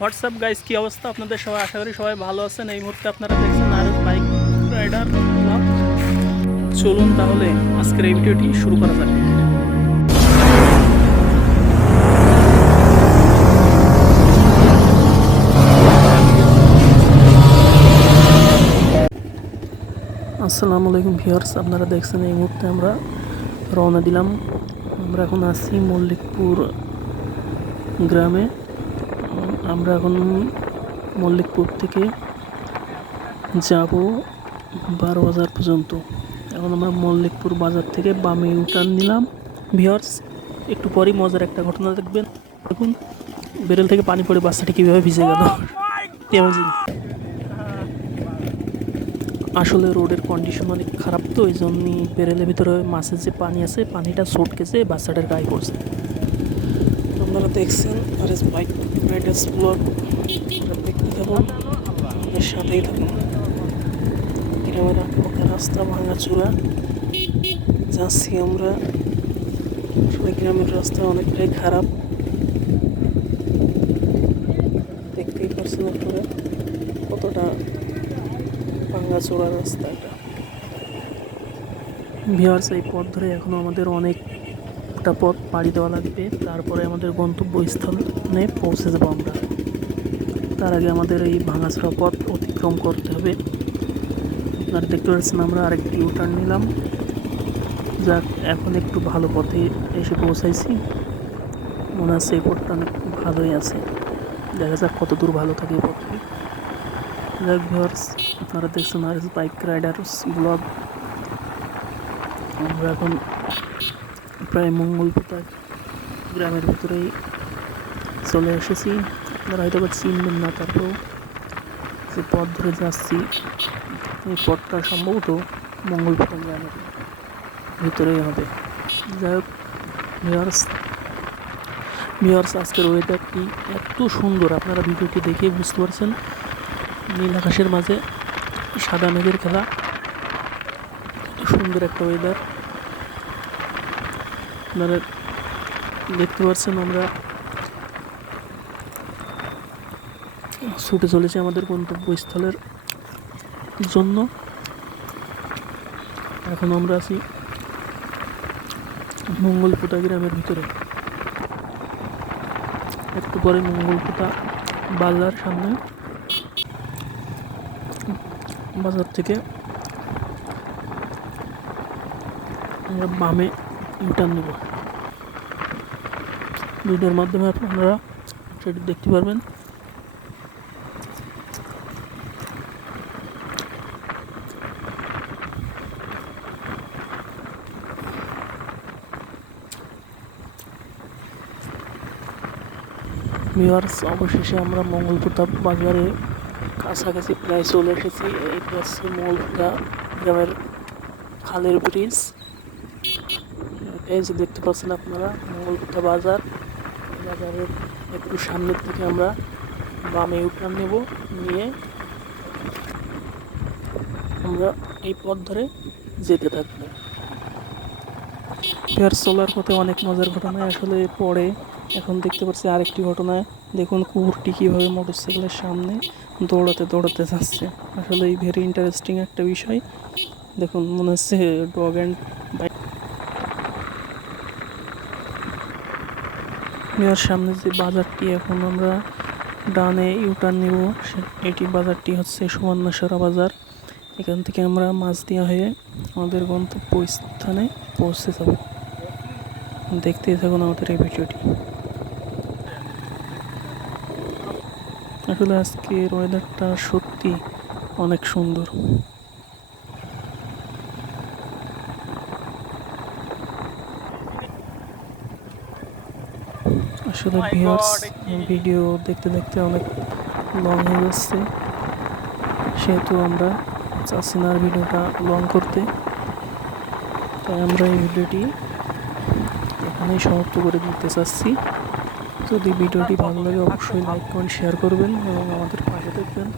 WhatsApp guys, কি অবস্থা আপনাদের? সবাই আশা করি সবাই ভালো আছেন। এই মুহূর্তে আপনারা দেখছেন আর বাইক রাইডার ব্লগ। চলুন তাহলে আজকের এই ভিডিওটি শুরু করা যাক। আসসালামু আলাইকুম ভিউয়ার্স, আপনারা দেখছেন এই মুহূর্তে আমরা রওনা দিলাম। আমরা এখন আছি মল্লিকপুর গ্রামে। আমরা এখন মল্লিকপুর থেকে যাব 12 বাজার পর্যন্ত। এখন আমরা মল্লিকপুর বাজার থেকে বামে ইউটার্ন নিলাম। ভিউয়ার্স, একটু পরেই মজার একটা ঘটনা দেখবেন। দেখুন বেরেল থেকে পানি পড়ে বাচ্চাটি কীভাবে ভিজে গেল। আসলে রোডের কন্ডিশন অনেক খারাপ, তো এই জন্যই বেরেলের ভিতরে মাছের যে পানি আছে, পানিটা ছটকেছে বাচ্চাটার গায়ে পড়ছে। আপনারা দেখছেন আর এস বাইক রাইডার্স ব্লগ। দেখতে থাকুন, আমাদের সাথেই থাকুন। গ্রামের আঁকা রাস্তা ভাঙাচোরা যাচ্ছি আমরা। আসলে গ্রামের রাস্তা অনেকটাই খারাপ, দেখতেই পাচ্ছেন আপনারা কতটা ভাঙাচোরা রাস্তা এটা। ভিউয়ার্স, এই পথ ধরে এখনও আমাদের অনেকটা পথ পাড়ি দেওয়া লাগবে, তারপরে আমাদের গন্তব্যস্থলে পৌঁছে যাবো আমরা। তার আগে আমাদের এই ভাঙাচোরা পথ অতিক্রম করতে হবে। আপনারা দেখতে পাচ্ছেন আমরা আরেকটি ইউটার্ন নিলাম। যাক, এখন একটু ভালো পথে এসে পৌঁছাইছি। মনে হচ্ছে এই পথটা অনেক ভালোই আছে, দেখা যাক কত দূর ভালো থাকে এই পথটি। যাক ভিউয়ার্স, আপনারা দেখছেন আর বাইক রাইডার্স ব্লগ। আমরা এখন প্রায় মঙ্গলপুতা গ্রামের ভিতরেই চলে এসেছি। আপনারা হয়তো বা চিনবেন না, তারপরেও যে পথ ধরে যাচ্ছি এই পথটা সম্ভবত মঙ্গলপুতা গ্রামের ভিতরেই হবে। যাই হোক ভিউয়ার্স, আজকের ওয়েদারটি এত সুন্দর, আপনারা ভিডিওটি দেখে বুঝতে পারছেন। নীল আকাশের মাঝে সাদা মেঘের খেলা, সুন্দর একটা ওয়েদার আপনারা দেখতে পাচ্ছেন। আমরা ছুটে চলেছি আমাদের গন্তব্যস্থলের জন্য। এখন আমরা আছি মঙ্গলপুতা গ্রামের ভিতরে। একটু পরে মঙ্গলপুতা বাজার সামনে বাজার থেকে আমরা বামে ইউটার্ন নেব। ভিডিওর মাধ্যমে আপনারা সেটি দেখতে পারবেন। ভিউয়ার্স, অবশেষে আমরা মঙ্গলপুতা বাজারে কাছাকাছি প্রায় চলে এসেছি। এটি হচ্ছে মঙ্গলপুতা গ্রামের খালের ব্রিজ। এই যে দেখতে পাচ্ছেন আপনারা মঙ্গলপুতা বাজার। বাজারের একটু সামনের থেকে আমরা বামে ইউটার্ন নেব, নিয়ে আমরা এই পথ ধরে যেতে থাকবো। চলার পথে অনেক মজার ঘটনা আসলে পড়ে। এখন দেখতে পাচ্ছি আরেকটি ঘটনা। দেখুন কুকুরটি কীভাবে মোটরসাইকেলের সামনে দৌড়াতে দৌড়াতে যাচ্ছে। আসলে এই ভেরি ইন্টারেস্টিং একটা বিষয়। দেখুন, মনে হচ্ছে ডগ অ্যান্ড বাইক। এর সামনে যে বাজারটি, এখন আমরা ডানে ইউটার্ন নেব, এটি বাজারটি হচ্ছে সুবর্ণসরা বাজার। এখান থেকে আমরা মাছদিয়া হয়ে আমাদের গন্তব্যস্থানে পৌঁছে যাব। দেখতেই থাকুন আমাদের এই ভিডিওটি। আসলে আজকের ওয়েদারটা সত্যি অনেক সুন্দর। আসলে ভিউয়ার্স, ভিডিও দেখতে দেখতে অনেক লং হয়ে যাচ্ছে, সেহেতু আমরা চাচ্ছি না আর ভিডিওটা লং করতে। তাই আমরা এই ভিডিওটি এখানেই সমাপ্ত করে দিতে চাচ্ছি। যদি ভিডিওটি ভালো লাগে অবশ্যই লাইক কমেন্ট শেয়ার করবেন এবং আমাদের পাশে থাকবেন।